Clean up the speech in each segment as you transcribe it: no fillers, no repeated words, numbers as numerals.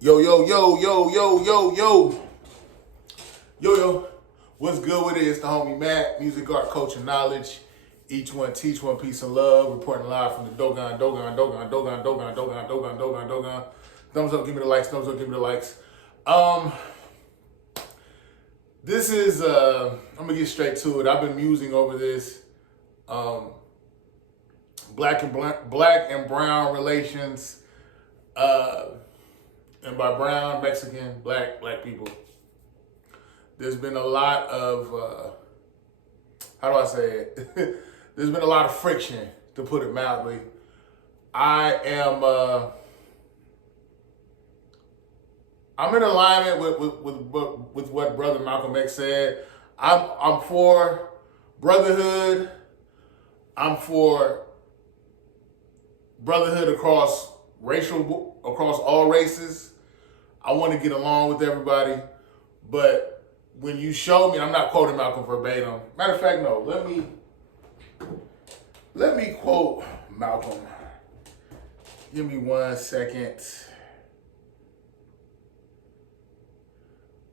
Yo, yo, yo, yo, yo, yo, yo. Yo, yo. What's good with it? It's the homie MACK, music, art, culture, knowledge. Each one teach one, peace and love. Reporting live from the Dogon. Thumbs up, give me the likes. Thumbs up, give me the likes. This is, I'm going to get straight to it. I've been musing over this black and brown relations. And by brown, Mexican, black people. There's been a lot of, how do I say it? There's been a lot of friction, to put it mildly. I'm in alignment with what Brother Malcolm X said. I'm for brotherhood. I'm for brotherhood across all races. I want to get along with everybody, but when you show me, I'm not quoting Malcolm verbatim. Matter of fact, no. Let me quote Malcolm. Give me 1 second.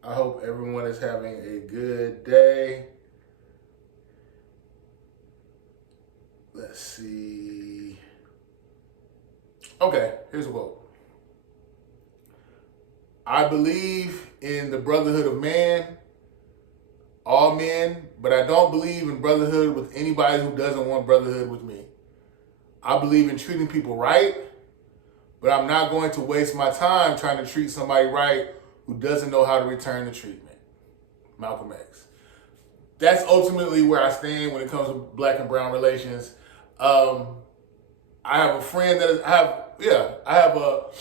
I hope everyone is having a good day. Let's see. Okay, here's a quote. I believe in the brotherhood of man, all men, but I don't believe in brotherhood with anybody who doesn't want brotherhood with me. I believe in treating people right, but I'm not going to waste my time trying to treat somebody right who doesn't know how to return the treatment. Malcolm X. That's ultimately where I stand when it comes to black and brown relations. I have a friend I have a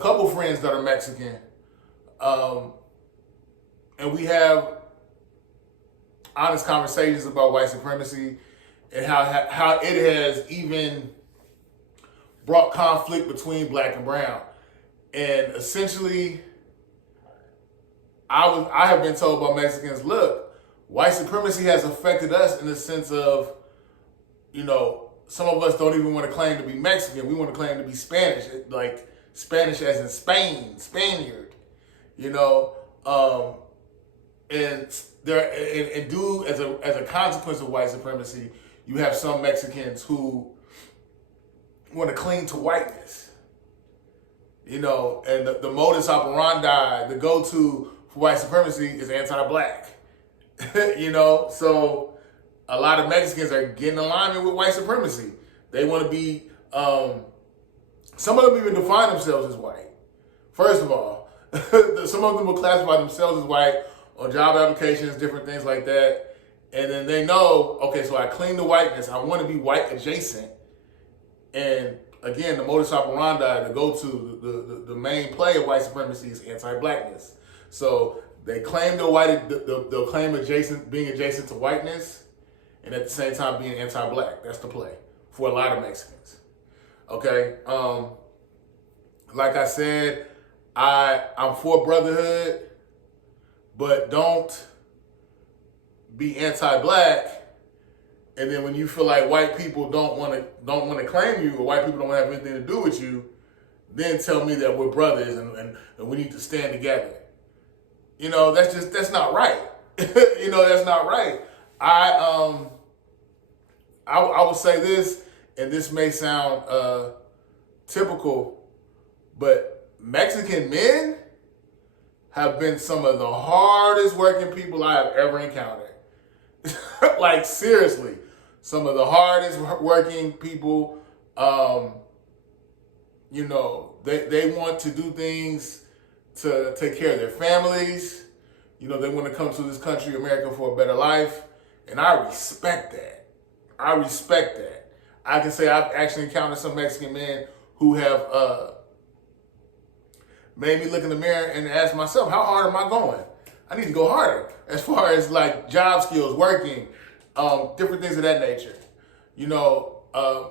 couple friends that are Mexican. And we have honest conversations about white supremacy and how it has even brought conflict between black and brown. And essentially, I have been told by Mexicans, look, white supremacy has affected us in the sense of, some of us don't even want to claim to be Mexican. We want to claim to be Spanish, like Spanish as in Spain, Spaniard, and due as a consequence of white supremacy, you have some Mexicans who want to cling to whiteness, and the modus operandi, the go-to for white supremacy is anti-black, so a lot of Mexicans are getting in alignment with white supremacy. They want to be, some of them even define themselves as white. First of all, some of them will classify themselves as white on job applications, different things like that. And then they know, okay, so I cling to whiteness. I want to be white adjacent. And again, the modus operandi, the go-to, the main play of white supremacy is anti-blackness. So they claim they're white, they'll claim being adjacent to whiteness, and at the same time being anti-black. That's the play for a lot of Mexicans. Okay? Like I said, I'm for brotherhood, but don't be anti-black. And then when you feel like white people don't want to claim you, or white people don't have anything to do with you, then tell me that we're brothers and we need to stand together. That's not right. That's not right. I will say this, and this may sound typical, but Mexican men have been some of the hardest working people I have ever encountered. Like, seriously, some of the hardest working people. They want to do things to take care of their families. They want to come to this country, America, for a better life. And I respect that. I can say I've actually encountered some Mexican men who have made me look in the mirror and ask myself, how hard am I going? I need to go harder as far as like job skills, working, different things of that nature.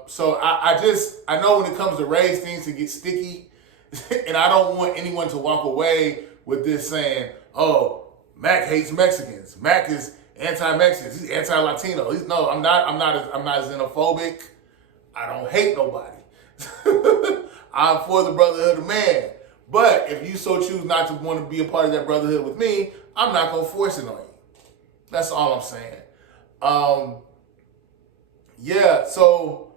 So I know when it comes to race, things can get sticky. And I don't want anyone to walk away with this saying, oh, Mac hates Mexicans. Mac is anti-Mexicans. He's anti-Latino. I'm not xenophobic. I don't hate nobody. I'm for the brotherhood of man. But if you so choose not to want to be a part of that brotherhood with me, I'm not going to force it on you. That's all I'm saying. Yeah, so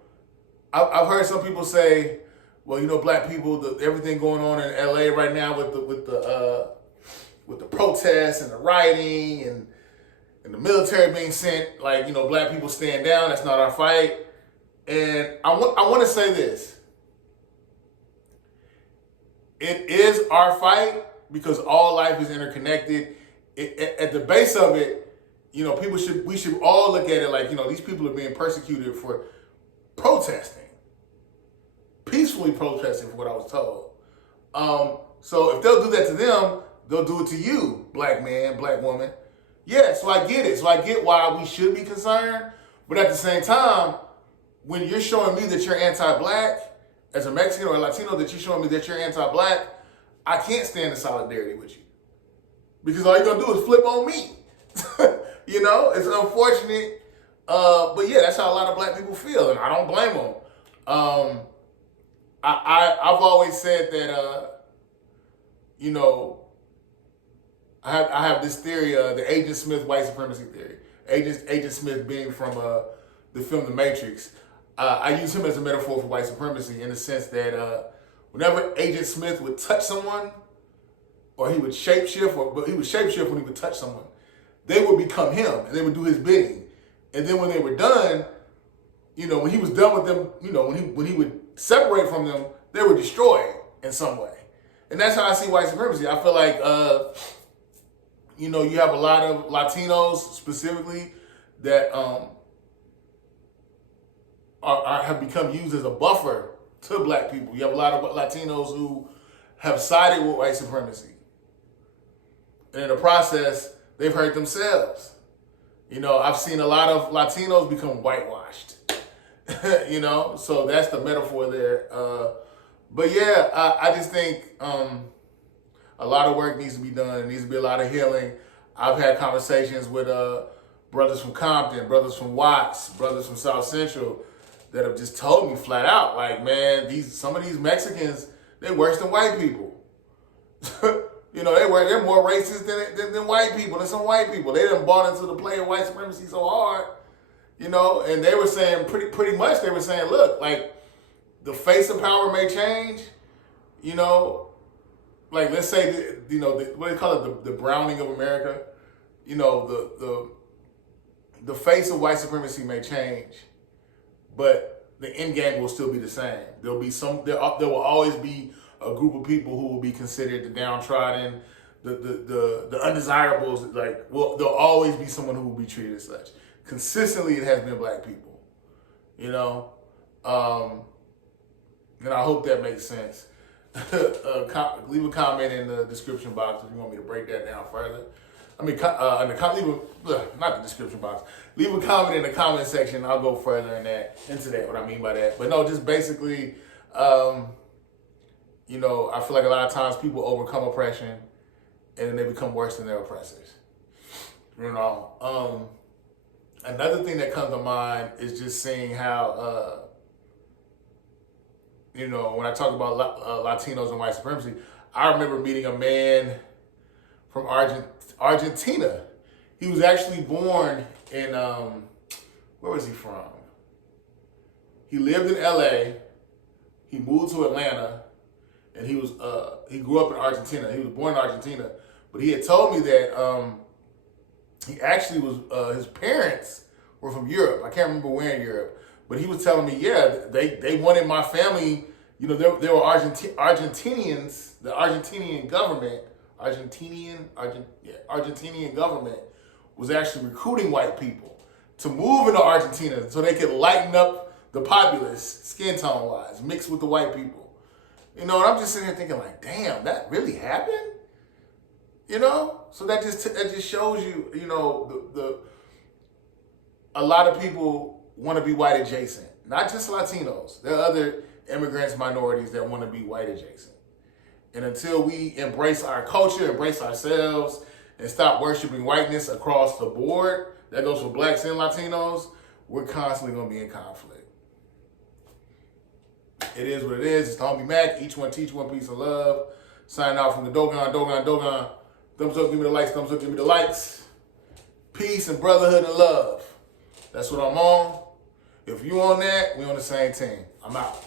I've heard some people say, well, black people, everything going on in LA right now with the protests and the rioting and the military being sent, like, black people stand down. That's not our fight. And I want to say this. It is our fight because all life is interconnected. At the base of it, we should all look at it like, these people are being persecuted for protesting, peacefully protesting, for what I was told. So if they'll do that to them, they'll do it to you, black man, black woman. Yeah, so I get it. So I get why we should be concerned. But at the same time, when you're showing me that you're anti-black, as a Mexican or a Latino, that you're showing me that you're anti-black, I can't stand in solidarity with you. Because all you're going to do is flip on me. It's unfortunate. But yeah, that's how a lot of black people feel, and I don't blame them. I've always said that, I have this theory, the Agent Smith white supremacy theory. Agent Smith being from the film The Matrix. I use him as a metaphor for white supremacy in the sense that whenever Agent Smith would touch someone, or he would shapeshift, but he would shapeshift when he would touch someone, they would become him and they would do his bidding. And then when they were done, when he was done with them, when he would separate from them, they were destroyed in some way. And that's how I see white supremacy. I feel like, you have a lot of Latinos specifically that have become used as a buffer to black people. You have a lot of Latinos who have sided with white supremacy. And in the process, they've hurt themselves. I've seen a lot of Latinos become whitewashed. So that's the metaphor there. But yeah, I just think a lot of work needs to be done. There needs to be a lot of healing. I've had conversations with brothers from Compton, brothers from Watts, brothers from South Central that have just told me flat out, like, man, some of these Mexicans, they're worse than white people. They're more racist than white people, than some white people. They done bought into the play of white supremacy so hard, and they were saying pretty much, they were saying, look, like, the face of power may change, like, let's say, what do they call it, the browning of America, the face of white supremacy may change, but the end game will still be the same. There will always be a group of people who will be considered the downtrodden, the undesirables. There'll always be someone who will be treated as such. Consistently, it has been black people. And I hope that makes sense. Leave a comment in the description box if you want me to break that down further. Not the description box. Leave a comment in the comment section. I'll go further into that, what I mean by that. But no, just basically, I feel like a lot of times people overcome oppression and then they become worse than their oppressors. Another thing that comes to mind is just seeing how, when I talk about Latinos and white supremacy, I remember meeting a man from Argentina. He was actually born in, where was he from? He lived in LA. He moved to Atlanta, and he grew up in Argentina. He was born in Argentina, but he had told me that he actually was, his parents were from Europe. I can't remember where in Europe, but he was telling me, yeah, they wanted my family, there were Argentinians, the Argentinian government, Argentinian government was actually recruiting white people to move into Argentina so they could lighten up the populace, skin tone wise, mix with the white people. And I'm just sitting here thinking, like, damn, that really happened? So that just shows you, a lot of people want to be white adjacent, not just Latinos. There are other immigrants, minorities that want to be white adjacent. And until we embrace our culture, embrace ourselves, and stop worshiping whiteness across the board, that goes for blacks and Latinos, we're constantly going to be in conflict. It is what it is. It's the homie Mac. Each one teach one piece of love. Signing out from the Dogon. Thumbs up, give me the likes. Thumbs up, give me the likes. Peace and brotherhood and love. That's what I'm on. If you on that, we on the same team. I'm out.